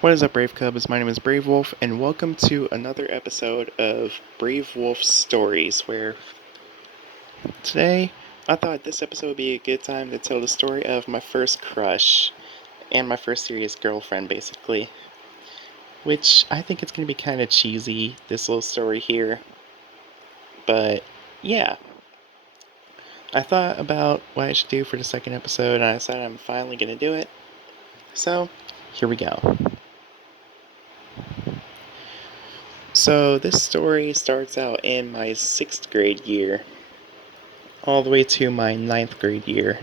What is up, Brave Cubs? My name is Brave Wolf, and welcome to another episode of Brave Wolf Stories, where today I thought this episode would be a good time to tell the story of my first crush and my first serious girlfriend, basically. Which I think it's going to be kind of cheesy, this little story here. But yeah, I thought about what I should do for the second episode, and I decided I'm finally going to do it. So, here we go. So, this story starts out in my 6th grade year, all the way to my 9th grade year.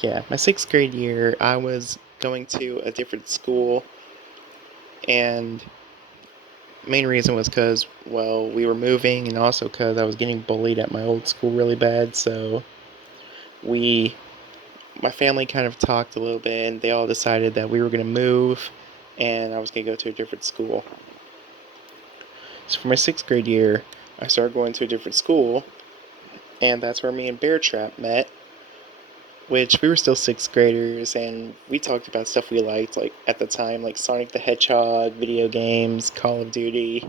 Yeah, my 6th grade year, I was going to a different school, and main reason was because, well, we were moving, and also because I was getting bullied at my old school really bad, so we, my family kind of talked a little bit, and they all decided that we were going to move, and I was going to go to a different school. So for my 6th grade year, I started going to a different school, and that's where me and Bear Trap met, which we were still 6th graders, and we talked about stuff we liked, like at the time, like Sonic the Hedgehog, video games, Call of Duty,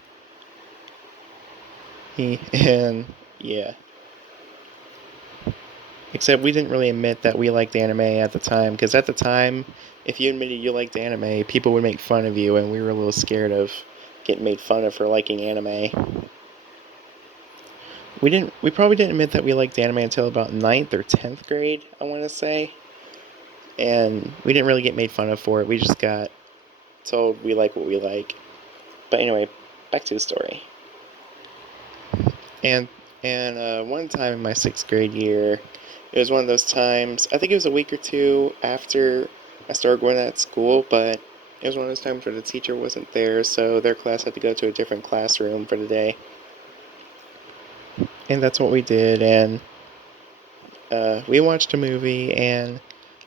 and yeah. Except we didn't really admit that we liked anime at the time, because at the time, if you admitted you liked anime, people would make fun of you, and we were a little scared of getting made fun of for liking anime. We probably didn't admit that we liked anime until about 9th or 10th grade, I want to say. And we didn't really get made fun of for it. We just got told we like what we like. But anyway, back to the story. And one time in my 6th grade year, it was one of those times. I think it was a week or two after I started going to that school, but it was one of those times where the teacher wasn't there, so their class had to go to a different classroom for the day. And that's what we did. And we watched a movie, and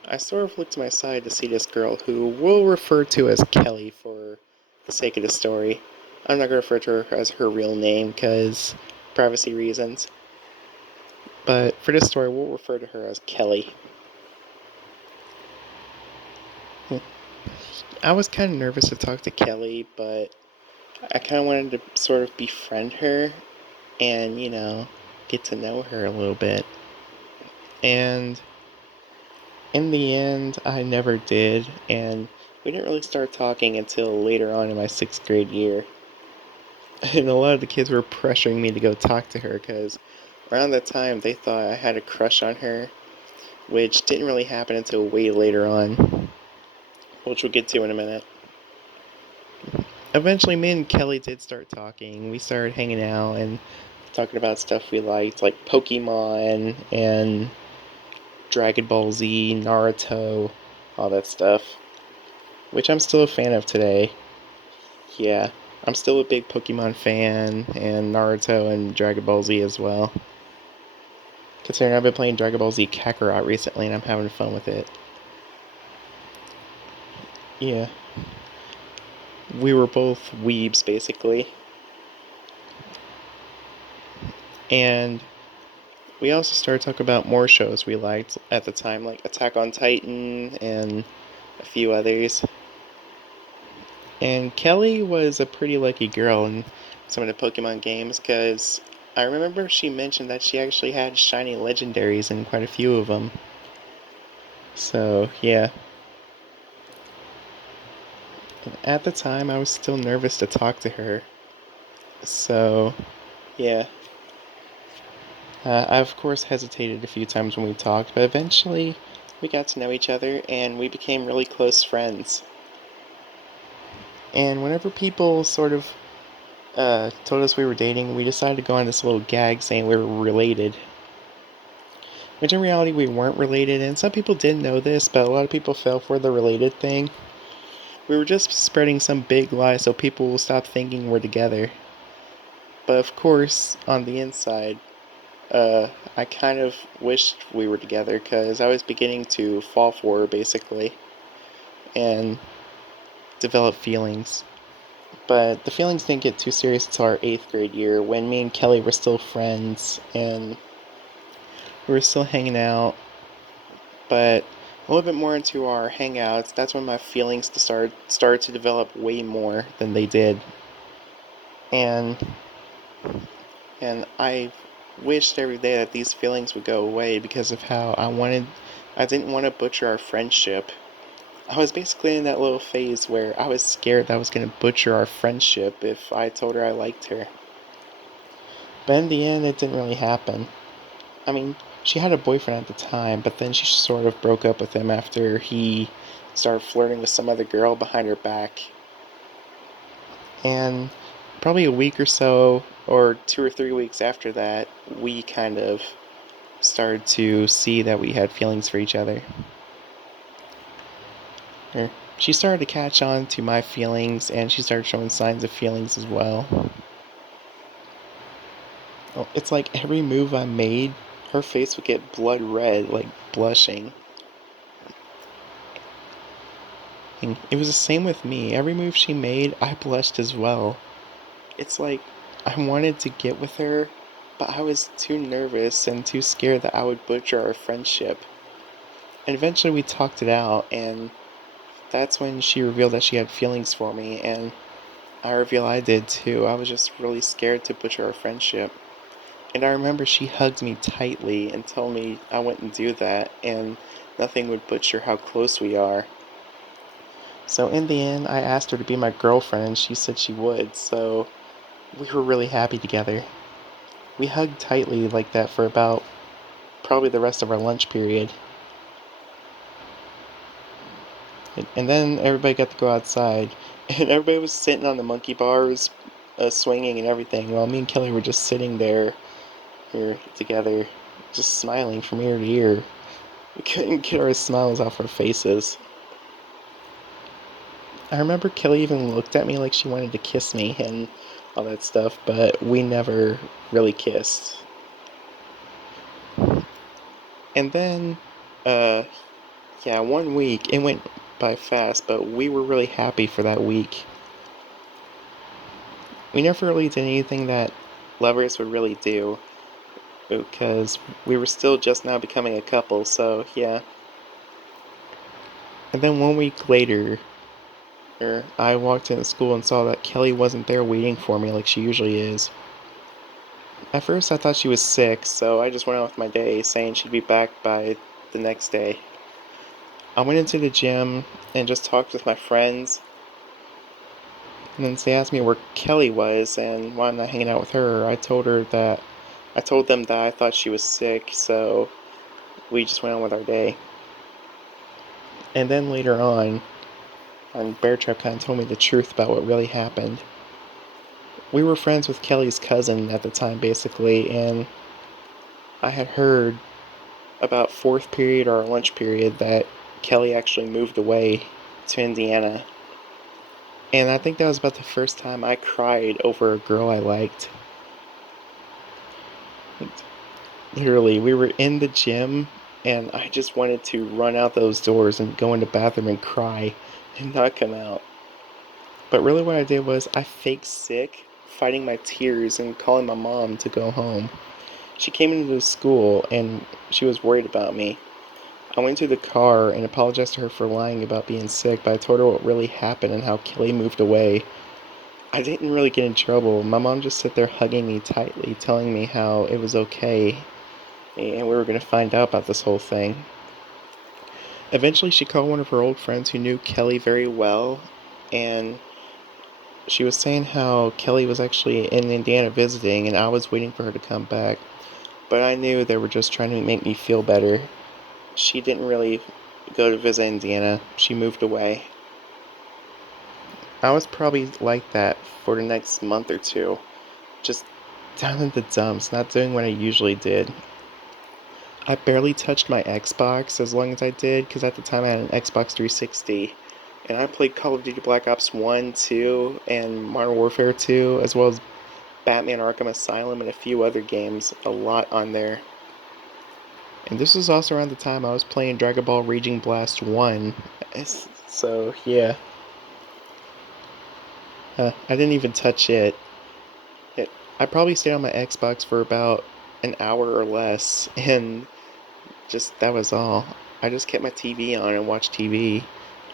I sort of looked to my side to see this girl who we'll refer to as Kelly for the sake of the story. I'm not going to refer to her as her real name because privacy reasons. But for this story, we'll refer to her as Kelly. I was kind of nervous to talk to Kelly, but I kind of wanted to sort of befriend her and, get to know her a little bit. And in the end, I never did, and we didn't really start talking until later on in my 6th grade year. And a lot of the kids were pressuring me to go talk to her because around that time they thought I had a crush on her, which didn't really happen until way later on, which we'll get to in a minute. Eventually, me and Kelly did start talking. We started hanging out and talking about stuff we liked, like Pokemon and Dragon Ball Z, Naruto, all that stuff, which I'm still a fan of today. Yeah, I'm still a big Pokemon fan, and Naruto and Dragon Ball Z as well. Considering I've been playing Dragon Ball Z Kakarot recently and I'm having fun with it. Yeah, we were both weebs basically. And we also started talking about more shows we liked at the time, like Attack on Titan and a few others. And Kelly was a pretty lucky girl in some of the Pokemon games because I remember she mentioned that she actually had shiny legendaries in quite a few of them. So, yeah. At the time, I was still nervous to talk to her. So, yeah. I, of course, hesitated a few times when we talked, but eventually we got to know each other and we became really close friends. And whenever people sort of told us we were dating, we decided to go on this little gag saying we were related. Which in reality we weren't related, and some people did know this, but a lot of people fell for the related thing. We were just spreading some big lie so people will stop thinking we're together. But of course, on the inside, I kind of wished we were together because I was beginning to fall for her basically and develop feelings. But the feelings didn't get too serious until our 8th grade year when me and Kelly were still friends and we were still hanging out. But a little bit more into our hangouts, that's when my feelings started to develop way more than they did. And and I wished every day that these feelings would go away because of how I didn't want to butcher our friendship. I was basically in that little phase where I was scared that I was going to butcher our friendship if I told her I liked her. But in the end, it didn't really happen. I mean, she had a boyfriend at the time, but then she sort of broke up with him after he started flirting with some other girl behind her back. And probably a week or so, or 2 or 3 weeks after that, we kind of started to see that we had feelings for each other. She started to catch on to my feelings, and she started showing signs of feelings as well. It's like every move I made, her face would get blood red, like blushing. And it was the same with me. Every move she made, I blushed as well. It's like I wanted to get with her, but I was too nervous and too scared that I would butcher our friendship. And eventually we talked it out, and that's when she revealed that she had feelings for me, and I revealed I did too. I was just really scared to butcher our friendship. And I remember she hugged me tightly and told me I wouldn't do that, and nothing would butcher how close we are. So in the end, I asked her to be my girlfriend, and she said she would, so we were really happy together. We hugged tightly like that for about probably the rest of our lunch period. And then everybody got to go outside, and everybody was sitting on the monkey bars, swinging and everything, while me and Kelly were just sitting there here together, just smiling from ear to ear. We couldn't get our smiles off our faces. I remember Kelly even looked at me like she wanted to kiss me and all that stuff, but we never really kissed. And then, uh, yeah, one week, it went by fast, but we were really happy for that week. We never really did anything that lovers would really do, because we were still just now becoming a couple, so yeah. And then 1 week later, I walked into school and saw that Kelly wasn't there waiting for me like she usually is. At first, I thought she was sick, so I just went on with my day, saying she'd be back by the next day. I went into the gym and just talked with my friends, and then they asked me where Kelly was and why I'm not hanging out with her. I told them that I thought she was sick, so we just went on with our day. And then later on Bear Trap kind of told me the truth about what really happened. We were friends with Kelly's cousin at the time, basically, and I had heard about fourth period or lunch period that Kelly actually moved away to Indiana. And I think that was about the first time I cried over a girl I liked. Literally, we were in the gym, and I just wanted to run out those doors and go in the bathroom and cry and not come out. But really, what I did was I faked sick, fighting my tears and calling my mom to go home. She came into the school and she was worried about me. I went to the car and apologized to her for lying about being sick, but I told her what really happened and how Kelly moved away. I didn't really get in trouble. My mom just sat there hugging me tightly, telling me how it was okay, and we were going to find out about this whole thing. Eventually, she called one of her old friends who knew Kelly very well, and she was saying how Kelly was actually in Indiana visiting, and I was waiting for her to come back. But I knew they were just trying to make me feel better. She didn't really go to visit Indiana. She moved away. I was probably like that for the next month or two. Just down in the dumps, not doing what I usually did. I barely touched my Xbox as long as I did, because at the time I had an Xbox 360. And I played Call of Duty Black Ops 1, 2, and Modern Warfare 2, as well as Batman Arkham Asylum and a few other games, a lot on there. And this was also around the time I was playing Dragon Ball Raging Blast 1. So, yeah. I didn't even touch it. I probably stayed on my Xbox for about an hour or less, and just that was all. I just kept my TV on and watched TV,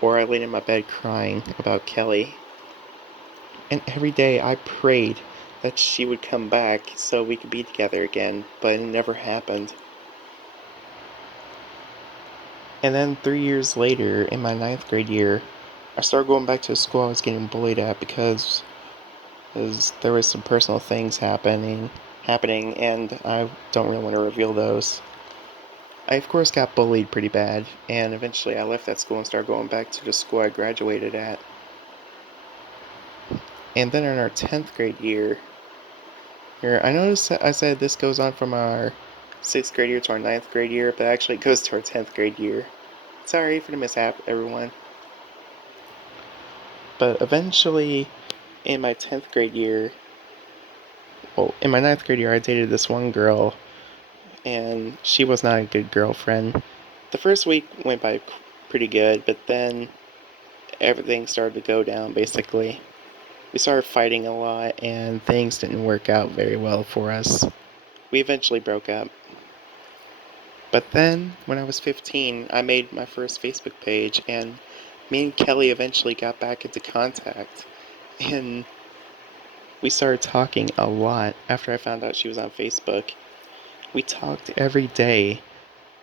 or I laid in my bed crying about Kelly. And every day I prayed that she would come back so we could be together again, but it never happened. And then 3 years later, in my ninth grade year, I started going back to the school I was getting bullied at because there was some personal things happening, and I don't really want to reveal those. I of course got bullied pretty bad, and eventually I left that school and started going back to the school I graduated at. And then in our 10th grade year, here I noticed that I said this goes on from our 6th grade year to our ninth grade year, but actually it goes to our 10th grade year. Sorry for the mishap, everyone. But eventually, in my 10th grade year, well, in my ninth grade year, I dated this one girl, and she was not a good girlfriend. The first week went by pretty good, but then everything started to go down, basically. We started fighting a lot, and things didn't work out very well for us. We eventually broke up. But then, when I was 15, I made my first Facebook page, and me and Kelly eventually got back into contact. And we started talking a lot after I found out she was on Facebook. We talked every day,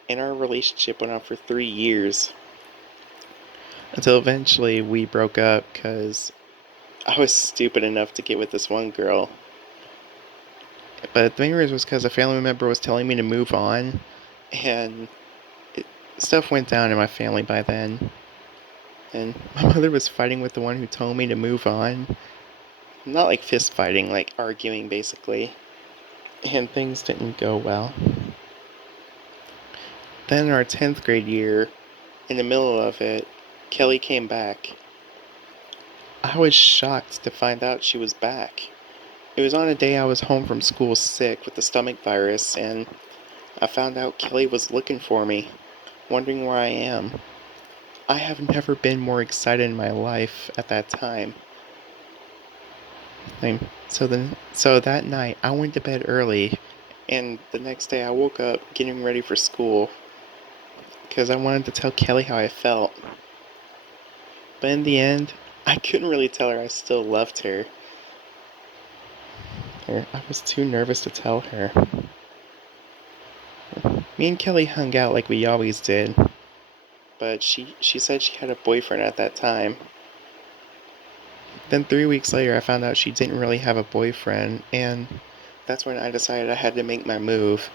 and our relationship went on for 3 years. Until eventually we broke up because I was stupid enough to get with this one girl. But the main reason was because a family member was telling me to move on, and stuff went down in my family by then. And my mother was fighting with the one who told me to move on. Not like fist fighting, like arguing basically. And things didn't go well. Then in our 10th grade year, in the middle of it, Kelly came back. I was shocked to find out she was back. It was on a day I was home from school sick with the stomach virus, and I found out Kelly was looking for me, wondering where I am. I have never been more excited in my life at that time. So that night I went to bed early, and the next day I woke up getting ready for school because I wanted to tell Kelly how I felt. But in the end, I couldn't really tell her I still loved her. I was too nervous to tell her. Me and Kelly hung out like we always did, but she said she had a boyfriend at that time. Then 3 weeks later, I found out she didn't really have a boyfriend, and that's when I decided I had to make my move.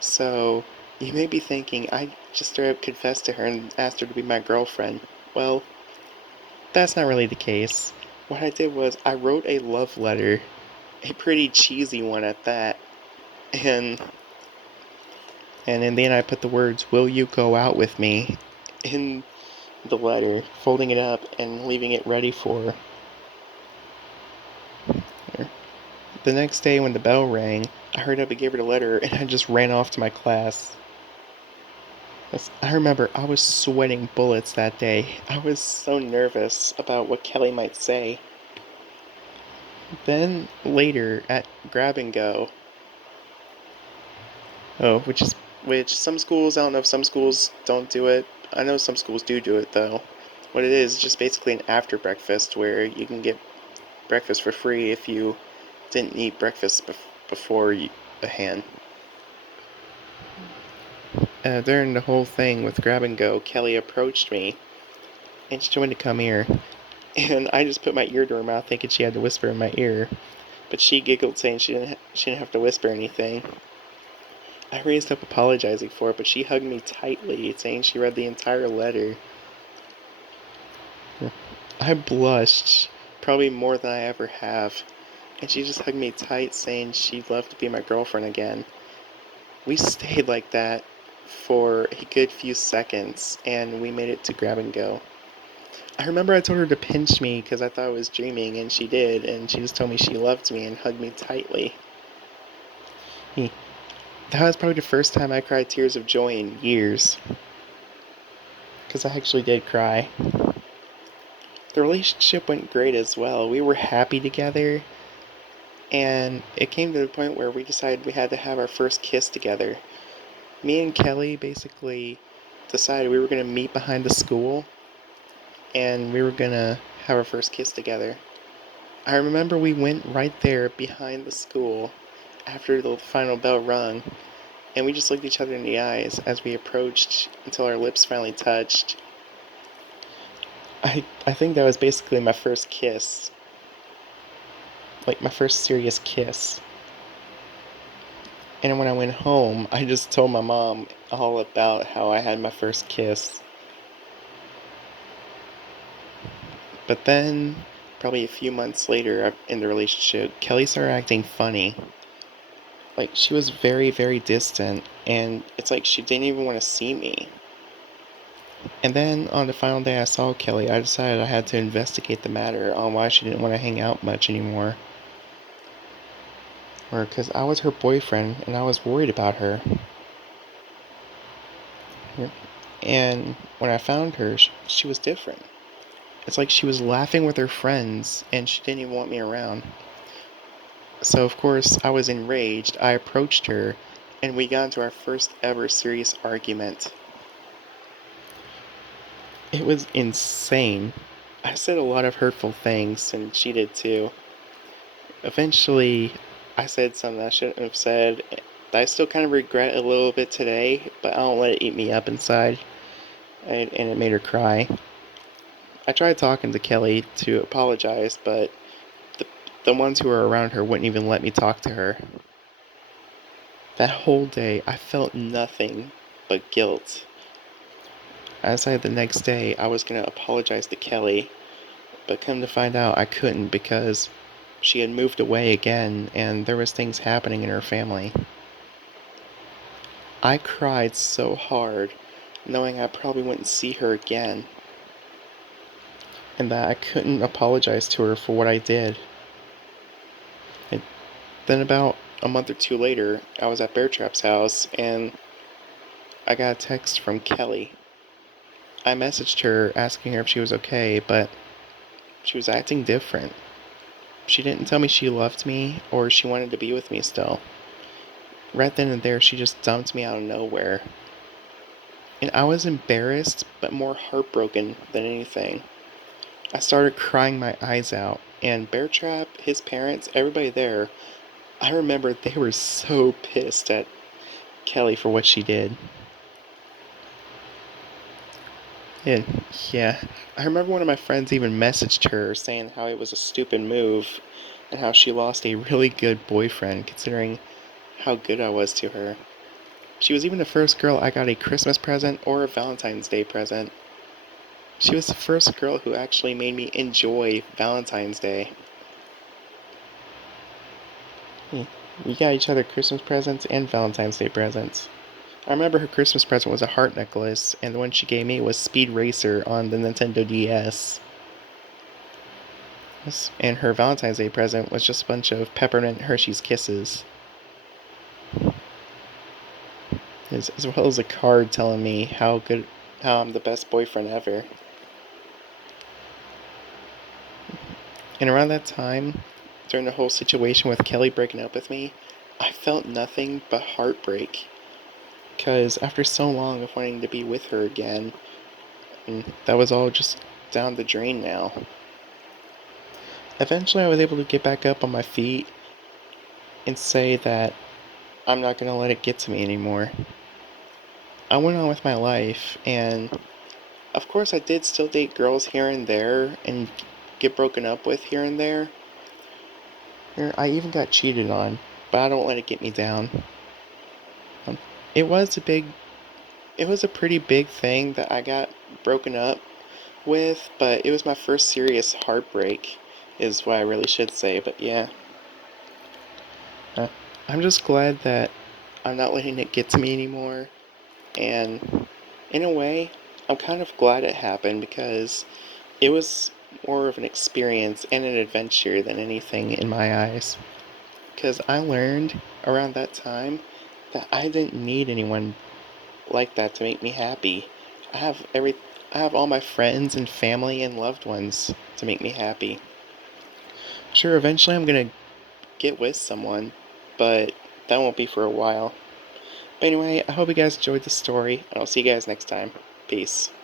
So, you may be thinking I just straight up confessed to her and asked her to be my girlfriend. Well, that's not really the case. What I did was I wrote a love letter, a pretty cheesy one at that, and in the end I put the words, "Will you go out with me?" in the letter, folding it up and leaving it ready for her. The next day when the bell rang, I hurried up and gave her the letter, and I just ran off to my class. I remember I was sweating bullets that day. I was so nervous about what Kelly might say. Then later at Grab and Go, oh, which some schools, I don't know if some schools don't do it. I know some schools do it though. What it is just basically an after breakfast where you can get breakfast for free if you didn't eat breakfast beforehand. During the whole thing with Grab and Go, Kelly approached me and she told me to come here. And I just put my ear to her mouth thinking she had to whisper in my ear. But she giggled saying she didn't have to whisper anything. I raised up apologizing for it, but she hugged me tightly, saying she read the entire letter. I blushed, probably more than I ever have, and she just hugged me tight, saying she'd love to be my girlfriend again. We stayed like that for a good few seconds, and we made it to Grab and Go. I remember I told her to pinch me because I thought I was dreaming, and she did, and she just told me she loved me and hugged me tightly. That was probably the first time I cried tears of joy in years. Because I actually did cry. The relationship went great as well. We were happy together, and it came to the point where we decided we had to have our first kiss together. Me and Kelly basically decided we were gonna meet behind the school and we were gonna have our first kiss together. I remember we went right there behind the school after the final bell rung, and we just looked each other in the eyes as we approached until our lips finally touched. I think that was basically my first kiss, like my first serious kiss. And when I went home, I just told my mom all about how I had my first kiss. But then, probably a few months later in the relationship, Kelly started acting funny. Like, she was very, very distant, and it's like she didn't even want to see me. And then, on the final day I saw Kelly, I decided I had to investigate the matter on why she didn't want to hang out much anymore. Or because I was her boyfriend, and I was worried about her. And when I found her, she was different. It's like she was laughing with her friends, and she didn't even want me around. So, of course, I was enraged. I approached her, and we got into our first ever serious argument. It was insane. I said a lot of hurtful things, and she did too. Eventually, I said something I shouldn't have said that I still kind of regret a little bit today, but I don't let it eat me up inside. And it made her cry. I tried talking to Kelly to apologize, but the, the ones who were around her wouldn't even let me talk to her. That whole day, I felt nothing but guilt. I decided the next day I was going to apologize to Kelly, but come to find out I couldn't because she had moved away again and there was things happening in her family. I cried so hard, knowing I probably wouldn't see her again, and that I couldn't apologize to her for what I did. And then about a month or two later, I was at Bear Trap's house and I got a text from Kelly. I messaged her asking her if she was okay, but she was acting different. She didn't tell me she loved me or she wanted to be with me still. Right then and there, she just dumped me out of nowhere. And I was embarrassed, but more heartbroken than anything. I started crying my eyes out, and Bear Trap, his parents, everybody there, I remember they were so pissed at Kelly for what she did. And yeah, I remember one of my friends even messaged her saying how it was a stupid move and how she lost a really good boyfriend considering how good I was to her. She was even the first girl I got a Christmas present or a Valentine's Day present. She was the first girl who actually made me enjoy Valentine's Day. We got each other Christmas presents and Valentine's Day presents. I remember her Christmas present was a heart necklace, and the one she gave me was Speed Racer on the Nintendo DS. And her Valentine's Day present was just a bunch of peppermint Hershey's Kisses. As well as a card telling me how I'm the best boyfriend ever. And around that time, during the whole situation with Kelly breaking up with me, I felt nothing but heartbreak. Because after so long of wanting to be with her again, and that was all just down the drain now. Eventually, I was able to get back up on my feet and say that I'm not going to let it get to me anymore. I went on with my life, and of course, I did still date girls here and there and get broken up with here and there. I even got cheated on, but I don't let it get me down. Um, it was a big, it was a pretty big thing that I got broken up with, but it was my first serious heartbreak, is what I really should say. But yeah, uh, I'm just glad that I'm not letting it get to me anymore. And in a way, I'm kind of glad it happened because it was more of an experience and an adventure than anything in my eyes. Because I learned around that time that I didn't need anyone like that to make me happy. I have every I have all my friends and family and loved ones to make me happy. Sure, eventually I'm gonna get with someone, but that won't be for a while. But anyway, I hope you guys enjoyed the story, and I'll see you guys next time. Peace.